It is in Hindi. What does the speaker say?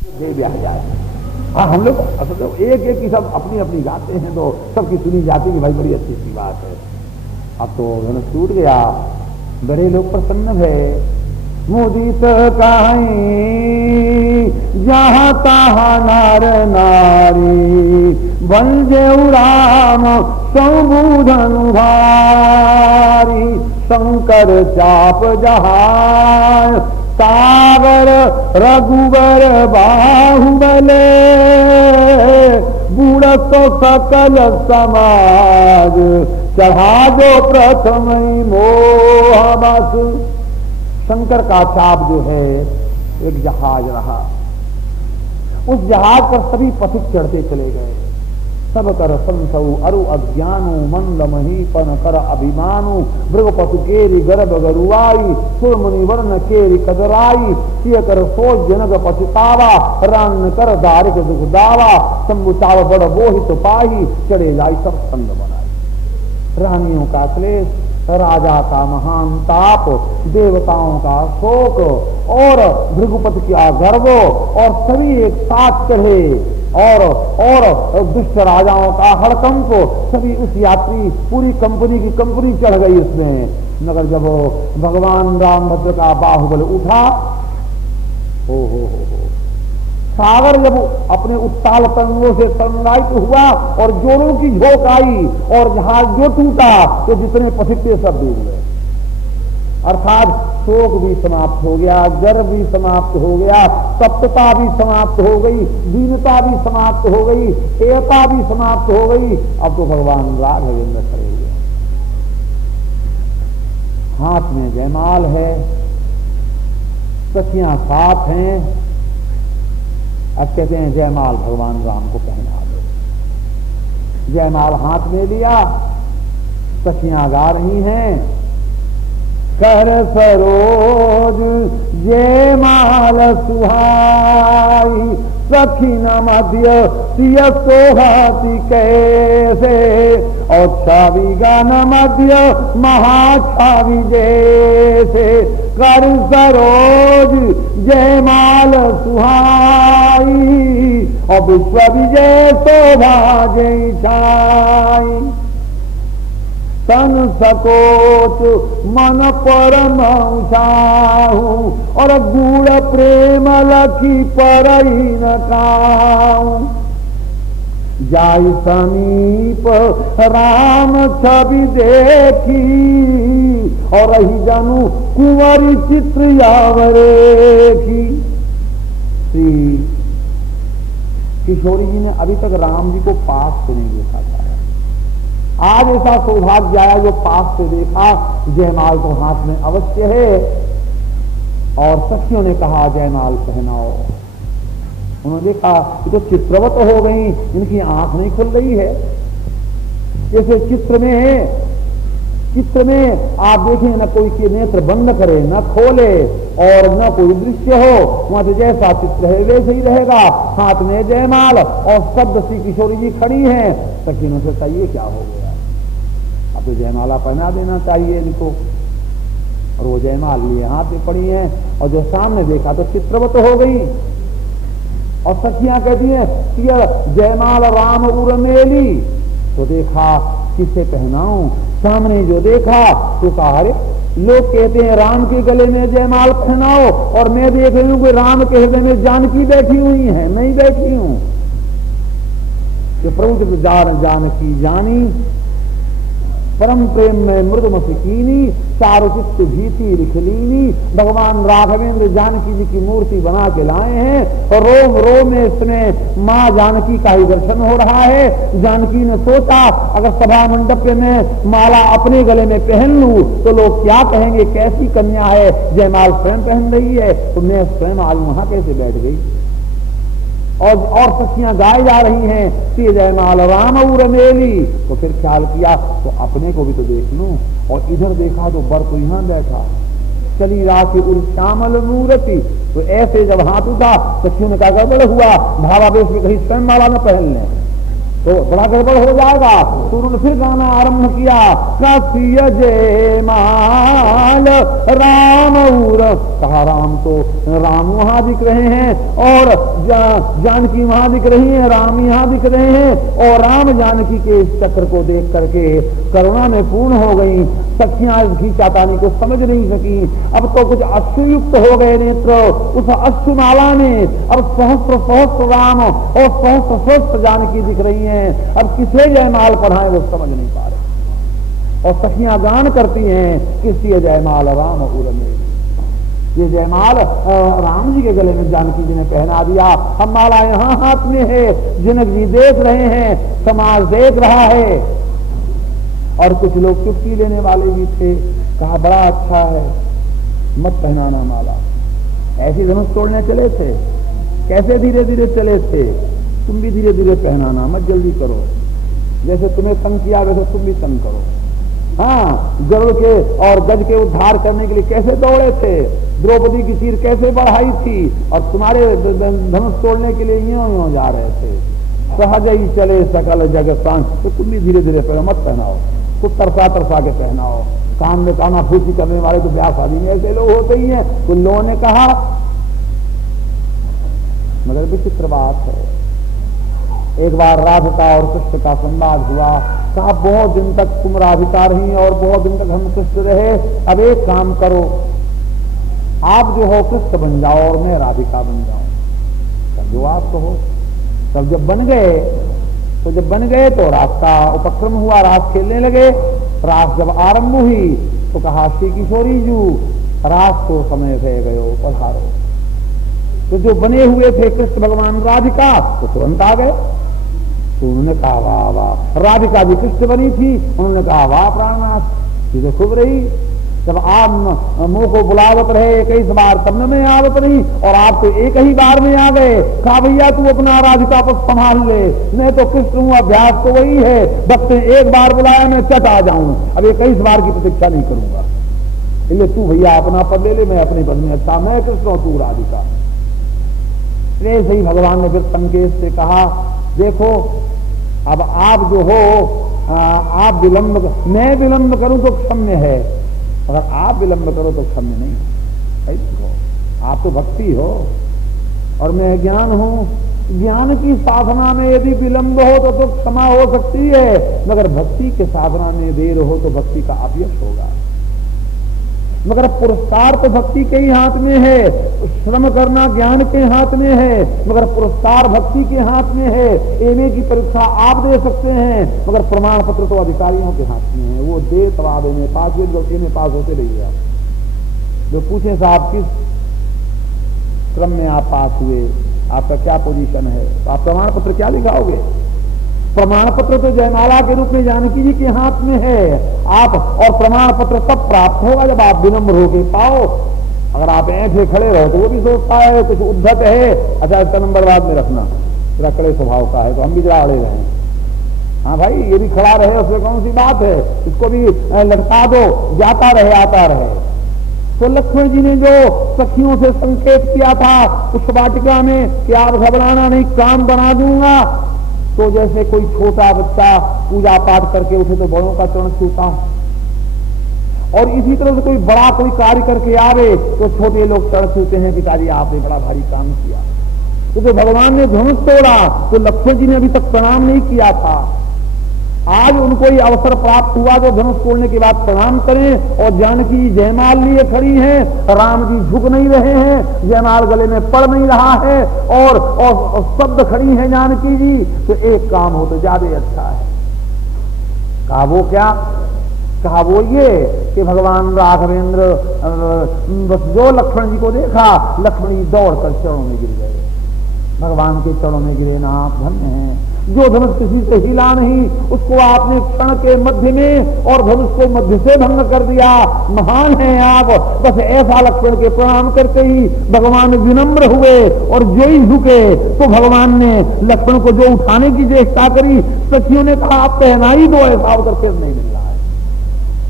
दे ब्याह जाए। हाँ, हम लोग एक एक की सब अपनी अपनी गाते हैं तो सबकी सुनी जाती है, भाई बड़ी अच्छी सी बात है। अब तो टूट गया, बड़े लोग प्रसन्न है। मुदित कहीं जहाँ तहाँ नार नारी, बंजे राम संबुधन भारी, शंकर चाप जहां सागर रघुबर बाहुबले, बूढ़ तो सकल समाज चढ़ा दो प्रथम मोह बस। शंकर का चाप जो है एक जहाज रहा, उस जहाज पर सभी पथिक चढ़ते चले गए। सब कर संसौ अरु अज्ञानु, मंद महीपन कर अभिमानु, भृगपतु केरी गर्भ गरुआई, सुरमुनि वर्ण केरी कदराई, किय कर सोच जनक पछतावा, रान कर दारिक दुख दावा, संबुचाव बड़ बोहित पाही, चढ़े जाई सब संग बनाई। रानियों का क्लेश, राजा का महान ताप, देवताओं का शोक और भृगुपति का गर्व, और सभी एक साथ चढ़े, और दुष्ट राजाओं का हड़कंप, सभी उस यात्री पूरी कंपनी की कंपनी चढ़ गई उसमें। मगर जब भगवान रामभद्र का बाहुबल उठा, हो सागर जब अपने उत्ताल तरंगों से तरंगायित हुआ और जोरों की झोंक आई और जहाज जो टूटा तो जितने पथिक थे सब डूब गए। अर्थात शोक भी समाप्त हो गया, गर्व भी समाप्त हो गया, तप्तता भी समाप्त हो गई, दीनता भी समाप्त हो गई, एता भी समाप्त हो गई। अब तो भगवान राघवेंद्र खड़े हुए, हाथ में जयमाल है, सखियां साथ हैं। अब कहते हैं जयमाल भगवान राम को पहना दो। जयमाल हाथ में लिया, सखियां गा रही हैं, कर सरोज जयमाल सुहाई, सखी न मध्य सिय सोहाती कैसे, और छवि गान मध्य महाछवि जैसे, कर सरोज जयमाल सुहाई, और विश्व विजय शोभा जय छाई, तन सकोच मन परम चाहूं, और गूढ़ प्रेम लखी पर ही न काऊं, जाई समीप राम छवि देखी, और रही जानू कुंवरी चित्र यावरे की। श्री किशोरी जी ने अभी तक राम जी को पास से नहीं देखा था, आज ऐसा सौभाग्य आया जो पास से देखा। जयमाल तो हाथ में अवश्य है, और सखियों ने कहा जयमाल पहनाओ। उन्होंने देखा तो चित्रवत हो गई, इनकी आंख नहीं खुल रही है। जैसे चित्र में आप देखें न कोई के नेत्र बंद करे न खोले और न कोई दृश्य हो, वहां से जैसा चित्र है वैसे ही रहेगा। हाथ में जयमाल और शब्द श्री किशोरी जी खड़ी हैं। सखियों से चाहिए क्या हो गया, अब तो जयमाला पहना देना चाहिए इनको। और वो जयमाल लिए हाथ में पड़ी हैं, और जो सामने देखा तो चित्रवत हो गई। और सखियां कहती हैं जयमाल राम उर्मेली, तो देखा किसे पहनाऊं, सामने जो देखा तो कहा अरे लोग कहते हैं राम के गले में जयमाल पहनाओ, और मैं देख रही हूं कि राम के हृदय में जानकी बैठी हुई है, नहीं बैठी हूं। कि प्रभु जानकी जानी, परम प्रेम में मृदुमसिकीनी, चारुचित्त भीति रिखलीनी। भगवान राघवेंद्र जानकी जी की मूर्ति बना के लाए हैं, और रोम रोम में इसमें माँ जानकी का ही दर्शन हो रहा है। जानकी ने सोचा अगर सभा मंडप में माला अपने गले में पहन लूं तो लोग क्या कहेंगे, कैसी कन्या है, जयमाल स्वयं पहन रही है, तो मैं स्वयं आज वहां कैसे बैठ गई। और सखियां गाए जा रही हैं कि जयमाल राम उर्मेली। तो फिर ख्याल किया तो अपने को भी तो देख लूं, और इधर देखा तो बर तो यहां बैठा, चली रात उर श्यामल मूर्ति। तो ऐसे जब हाथ उठा सखियों ने कहा गड़बड़ हुआ, भावावेश में कहीं स्वयं माला न पहन लें। तो बड़ा गड़बड़ हो जाएगा। तो उन्होंने फिर गाना आरंभ किया, कसिय जयमाल राम उर। कहा राम तो राम वहां दिख रहे हैं और जानकी वहां दिख रही है, राम यहाँ दिख रहे हैं। और राम जानकी के इस चक्र को देख करके करुणा में पूर्ण हो गई। सखियां इसकी चातानी को समझ नहीं सकी। अब तो कुछ अश्रुयुक्त हो गए नेत्र उस अश्रुमाला में। अब सहस्त्र सहस्त्र राम और सहस्त्र सहस्त्र जानकी दिख रही हैं। अब किसे जयमाल पढ़ाएं वो समझ नहीं पा रहे। और सखियां गान करती हैं, किसी जयमाल राम उर में। ये जयमाल राम जी के गले में जानकी जी ने पहना दिया। हम माला यहाँ हाथ में है, जनक जी देख रहे हैं, समाज देख रहा है। और कुछ लोग चुटकी लेने वाले भी थे। कहा बड़ा अच्छा है, मत पहनाना माला। ऐसी धनुष तोड़ने चले थे, कैसे धीरे धीरे चले थे। तुम भी धीरे धीरे पहनाना, मत जल्दी करो। जैसे तुम्हें तंग किया वैसे तुम भी तंग करो। हाँ, गरुड़ के और गज के उद्धार करने के लिए कैसे दौड़े थे, द्रौपदी की चीर कैसे बढ़ाई थी, और तुम्हारे धनुष तोड़ने के लिए यूं जा रहे थे। सहज ही चले सकल जग सांस। तो तुम भी धीरे धीरे पहनो, मत पहनाओ। तो तरसा तरसा के पहनाओ। कान में काना फूसी करने वाले तो ब्याह शादी में ऐसे लोग होते ही हैं। तो लोगों ने कहा, मगर विचित्र बात है। एक बार राधिका और कृष्ण का संवाद हुआ। कहा बहुत दिन तक तुम राधिका रही और बहुत दिन तक हम कृष्ण रहे। अब एक काम करो, आप जो हो कृष्ण बन जाओ और मैं राधिका बन जाऊं। तब जो आप कहो। तब जब बन गए तो रास्ता उपक्रम हुआ, रास खेलने लगे। रास जब आरंभ हुई तो कहा, श्री किशोरी जू रास को समय भय गयो पधारो। तो जो बने हुए थे कृष्ण भगवान राधिका तो तुरंत आ गए। तो उन्होंने कहा वाह वाह। राधिका जी कृष्ण बनी थी, उन्होंने कहा वाह प्राणनाथ ये तो खूब रही। जब आप मुंह को बुलावत रहे 21 बार तब न मैं आवत रही, और आप तो एक ही बार में आ गए। कहा भैया तू अपना राधिका पद संभाल ले, मैं तो कृष्ण हूँ, अभ्यास तो वही है। भक्त ने एक बार बुलाया मैं चट आ जाऊं, अब 21 बार की प्रतीक्षा नहीं करूंगा। इसलिए तू भैया अपना पद ले ले, मैं अपने पद में अच्छा, मैं कृष्ण हूं तू राधिका। ऐसे ही भगवान ने फिर संकेत से कहा, देखो अब आप जो हो आप विलंब, मैं विलंब करूं तो क्षम्य है, अगर आप विलंब करो तो क्षम्य नहीं है। आप तो भक्ति हो और मैं ज्ञान हूं। ज्ञान की साधना में यदि विलंब हो तो क्षमा हो सकती है, मगर भक्ति के साधना में देर हो तो भक्ति का अपयश होगा। मगर पुरस्कार तो भक्ति के ही हाथ में है, श्रम करना ज्ञान के हाथ में है, मगर पुरस्कार भक्ति के हाथ में है। एमए की परीक्षा आप दे सकते हैं, मगर प्रमाण पत्र तो अधिकारियों के हाथ में है। वो दे तब आप एमए पास हुए, जो एमए पास होते रहिए। आप जो पूछे साहब किस क्रम में आप पास हुए, आपका क्या पोजीशन है, तो आप प्रमाण पत्र क्या लिखाओगे। प्रमाण पत्र तो जयमाला के रूप में जानकी जी के हाथ में है। आप और प्रमाण पत्र तब प्राप्त होगा जब आप विनम्र होके पाओ। अगर आप ऐसे खड़े रहो तो वो भी सोचता है कुछ उद्धत है, अच्छा इसका नंबर बाद में रखना, जरा कड़े स्वभाव का है तो हम भी जरा अड़े रहें। हाँ भाई ये भी खड़ा रहे उसमें कौन सी बात है, इसको भी लटका दो, जाता रहे आता रहे। तो लक्ष्मण जी ने जो सखियों से संकेत किया था उस वाटिका में कि आप घबराना नहीं, काम बना दूंगा, तो जैसे कोई छोटा बच्चा पूजा पाठ करके उठे तो बड़ों का चरण छूता, और इसी तरह से कोई बड़ा कोई कार्य करके आवे तो छोटे लोग चरण छूते हैं, पिताजी आपने बड़ा भारी काम किया। तो भगवान ने धनुष तोड़ा तो लक्ष्मण जी ने अभी तक प्रणाम नहीं किया था। आज उनको ये अवसर प्राप्त हुआ जो धनुष तोड़ने के बाद प्रणाम करें, और जानकी जयमाल लिए खड़ी हैं, राम जी झुक नहीं रहे हैं, जयमाल गले में पड़ नहीं रहा है, और शब्द खड़ी हैं जानकी जी, तो एक काम हो तो ज्यादा अच्छा है। कहा वो क्या, कहा वो ये कि भगवान राघवेंद्र बस जो लक्ष्मण जी को देखा, लक्ष्मण जी दौड़कर चरणों में गिर गए। भगवान के चरणों में गिरे ना आप धन्य हैं। जो धनुष किसी से हिला नहीं उसको आपने क्षण के मध्य में और धनुष को मध्य से भंग कर दिया, महान है आप। बस ऐसा लक्ष्मण के प्रणाम करके ही भगवान विनम्र हुए, और जो ही झुके तो भगवान ने लक्ष्मण को जो उठाने की चेष्टा करी, सखियों ने कहा आप पहना ही दो, ऐसा अवसर फिर नहीं